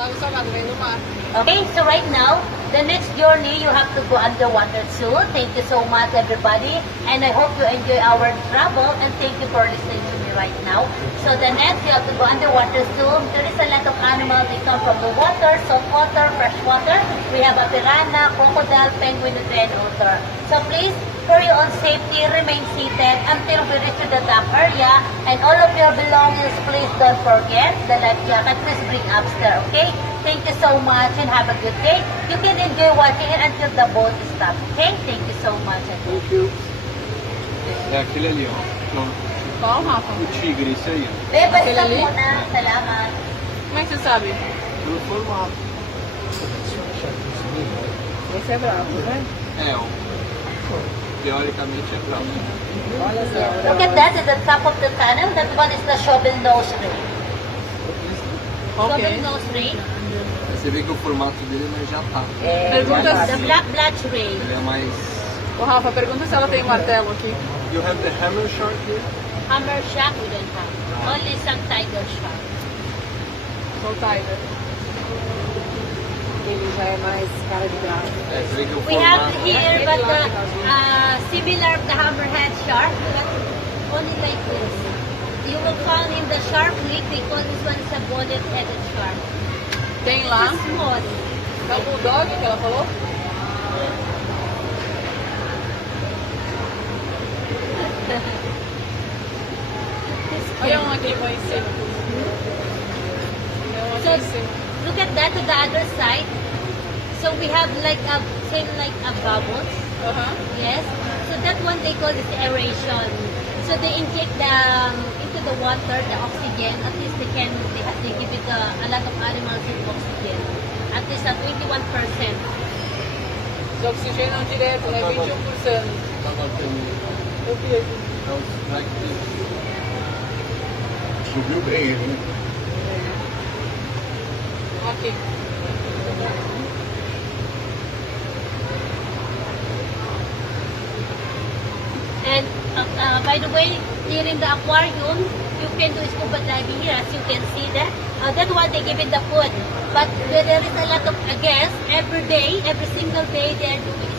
Okay, so right now, the next journey, you have to go underwater too. Thank you so much, everybody. And I hope you enjoy our travel. And thank you for listening to me right now. So the next, you have to go underwater too. There is a lot of animals. They come from the water, salt water, fresh water. We have a piranha, crocodile, penguin, and red otter. So please, for your own safety, remain seated until we reach the dock area. And all of your belongings, please don't forget the life jacket. Please bring upstairs, okay? Thank you so much and have a good day. You can enjoy watching it until the boat stops, okay? Thank you so much. Thank you. É aquele ali, ó. Qual, Rafa? O tigre, isso aí. Beba, Aquele stop ali? muna. Salamat. Como é que você sabe? Pelo formato. Esse é bravo, né? É, ó. Teoricamente é bravo. Olha só. Look at that at the top of the tunnel. That one is the shovel nose ray. Ok. Shovel nose ray. Você vê que o formato dele né, já tá. Pergunta The se... black blotch ray. Ele é mais... Ô, Rafa, pergunta se ela tem martelo aqui. You have the hammer shark here? Hammer shark we don't have. Only some tiger shark. Sou Tiger. Ele já é mais cara de gato. É, você vê que o We have formato... here, but similar to the hammerhead shark, but only like this. You will find in the shark week, they call this one is a bonnet-headed shark. Tem lá. It's small. É o bulldog que ela falou? Olha um aqui em cima. Tem um So, aqui em cima. look at that to the other side. So we have like a, same like a bubbles. Aham. Yes. So that one they call it aeration. So they inject the into the water the oxygen. At least they give it a lot of animals with oxygen. At least a 21%. De oxigênio direto, né? 21%. Eu vi aqui. Subiu bem ele, né? Aqui. And by the way, here in the aquarium, you can do scuba diving here, as you can see that. That's why they give it the food. But there is a lot of guests every day, every single day they are doing